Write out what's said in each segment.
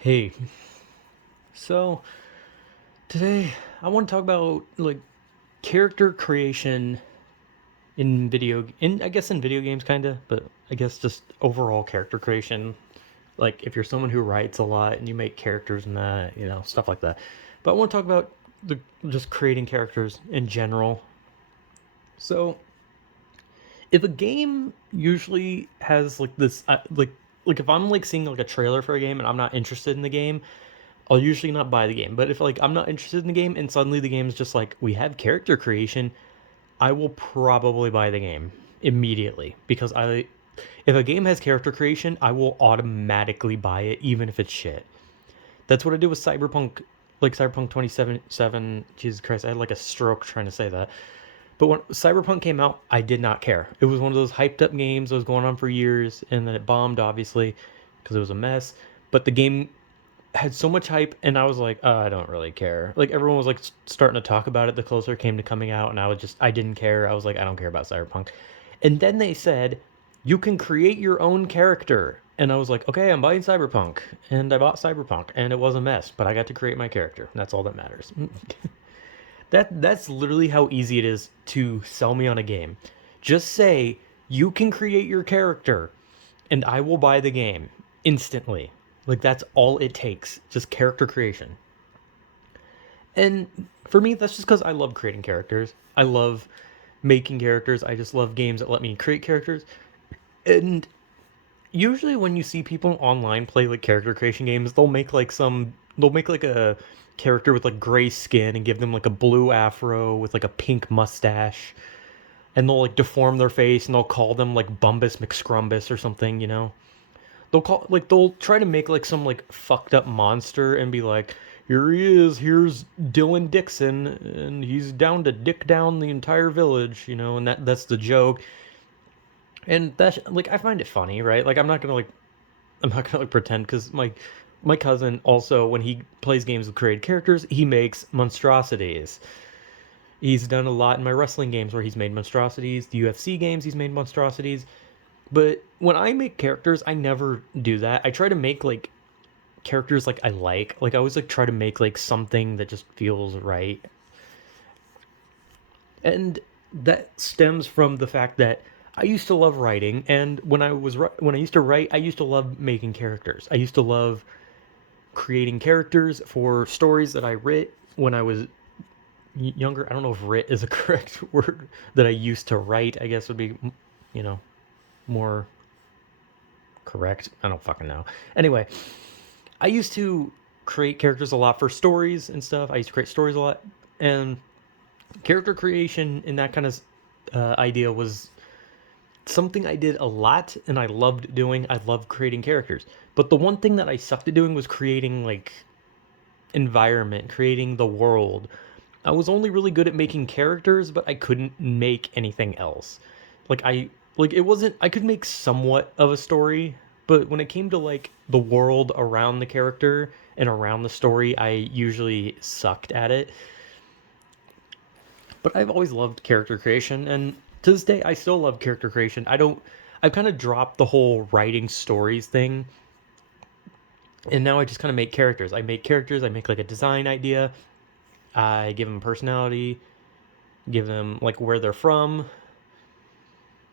Hey, so today I want to talk about like character creation in I guess in video games kinda, but I guess just overall character creation. Like if you're someone who writes a lot and you make characters and that, stuff like that. But I want to talk about the just creating characters in general. So, if a game usually has like this like if I'm like seeing like a trailer for a game and I'm not interested in the game, I'll usually not buy the game. But if like I'm not interested in the game and suddenly the game's just like we have character creation, I will probably buy the game immediately because I if a game has character creation, I will automatically buy it even if it's shit. That's what I did with Cyberpunk, like Cyberpunk 2077. Jesus Christ, I had like a stroke trying to say that. But when Cyberpunk came out, I did not care. It was one of those hyped up games that was going on for years, and then it bombed, obviously, because it was a mess. But the game had so much hype, and I was like, I don't really care. Like everyone was like starting to talk about it the closer it came to coming out, and I didn't care. I was like, I don't care about Cyberpunk. And then they said you can create your own character, and I was like, okay, I'm buying Cyberpunk, and I bought Cyberpunk, and it was a mess, but I got to create my character. That's all that matters. That's literally how easy it is to sell me on a game. Just say you can create your character and I will buy the game instantly. Like that's all it takes. Just character creation. And for me that's just cuz I love creating characters. I love making characters. I just love games that let me create characters. And usually when you see people online play like character creation games, they'll make like a character with like gray skin and give them like a blue afro with like a pink mustache, and they'll like deform their face and they'll call them like Bumbus McScrumbus or something. They'll try to make like some like fucked up monster and be like, here he is, here's Dylan Dixon and he's down to dick down the entire village, and that's the joke. And that's like I find it funny, right? Like I'm not gonna like pretend because my cousin also when he plays games with created characters, he makes monstrosities. He's done a lot in my wrestling games where he's made monstrosities. The UFC games, he's made monstrosities. But when I make characters, I never do that. I try to make like characters like I like. Like I always like try to make like something that just feels right. And that stems from the fact that I used to love writing, and when I used to write, I used to love making characters. I used to love creating characters for stories that I writ when I was younger. I don't know if writ is a correct word that I used to write. I guess would be, you know, more correct. I don't fucking know. Anyway, I used to create characters a lot for stories and stuff. I used to create stories a lot, and character creation in that kind of idea was something I did a lot and I loved doing. I loved creating characters. But the one thing that I sucked at doing was creating like environment, creating the world. I was only really good at making characters, but I couldn't make anything else. Like it wasn't I could make somewhat of a story, but when it came to like the world around the character and around the story, I usually sucked at it. But I've always loved character creation, and to this day I still love character creation. I've kind of dropped the whole writing stories thing, and now I just kind of make characters. I make characters, I make like a design idea, I give them personality, give them like where they're from,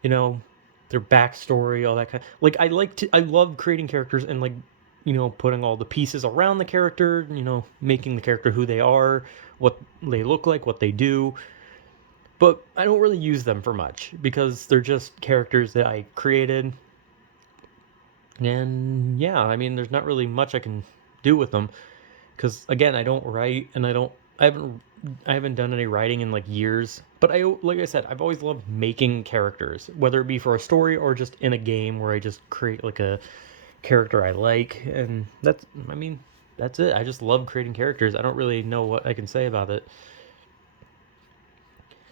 you know, their backstory, all that kind. Like I love creating characters and like putting all the pieces around the character, making the character who they are, what they look like, what they do. But I don't really use them for much because they're just characters that I created. And yeah, I mean, there's not really much I can do with them because again, I don't write and I haven't done any writing in like years. But like I said, I've always loved making characters, whether it be for a story or just in a game where I just create like a character I like, and I mean, that's it. I just love creating characters. I don't really know what I can say about it.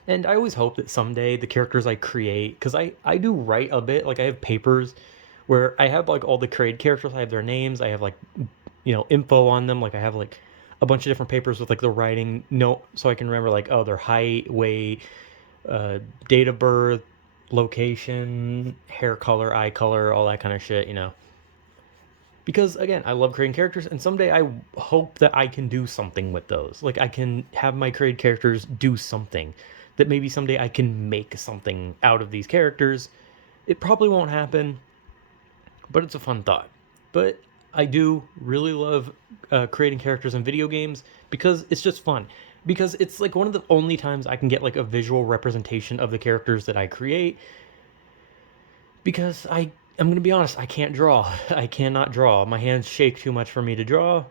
And I always hope that someday the characters I create, because I do write a bit, like I have papers where I have like all the created characters, I have their names, I have like, info on them. Like I have like a bunch of different papers with like the writing note so I can remember like, oh, their height, weight, date of birth, location, hair color, eye color, all that kind of shit. Because again, I love creating characters, and someday I hope that I can do something with those. Like I can have my created characters do something. That maybe someday I can make something out of these characters. It probably won't happen, but it's a fun thought. But I do really love creating characters in video games because it's just fun. Because it's like one of the only times I can get like a visual representation of the characters that I create. Because I'm gonna be honest, I can't draw. I cannot draw. My hands shake too much for me to draw,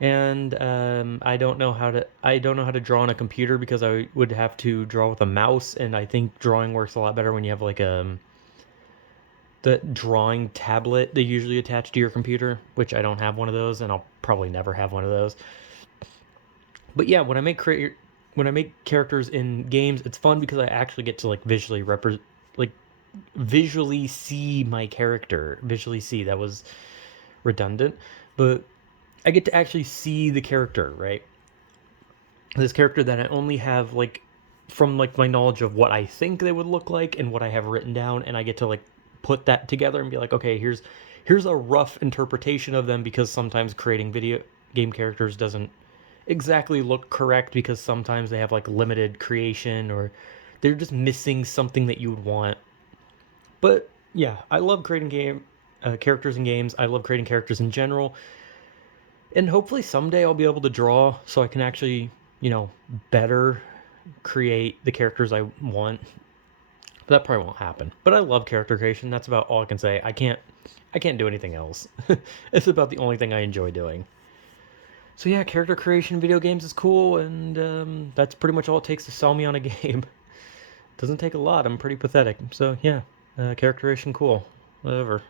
and I don't know how to. I don't know how to draw on a computer because I would have to draw with a mouse, and I think drawing works a lot better when you have like the drawing tablet they usually attach to your computer, which I don't have one of those, and I'll probably never have one of those. But yeah, when I make characters in games, it's fun because I actually get to like like visually see my character. Visually see, that was redundant, but I get to actually see the character, right? This character that I only have like from like my knowledge of what I think they would look like and what I have written down, and I get to like put that together and be like, okay, here's a rough interpretation of them, because sometimes creating video game characters doesn't exactly look correct because sometimes they have like limited creation, or they're just missing something that you would want. But yeah, I love creating characters in games. I love creating characters in general, and hopefully someday I'll be able to draw so I can actually, better create the characters I want. But that probably won't happen. But I love character creation. That's about all I can say. I can't do anything else. It's about the only thing I enjoy doing. So yeah, character creation in video games is cool, and that's pretty much all it takes to sell me on a game. Doesn't take a lot. I'm pretty pathetic. So yeah, character creation, cool. Whatever.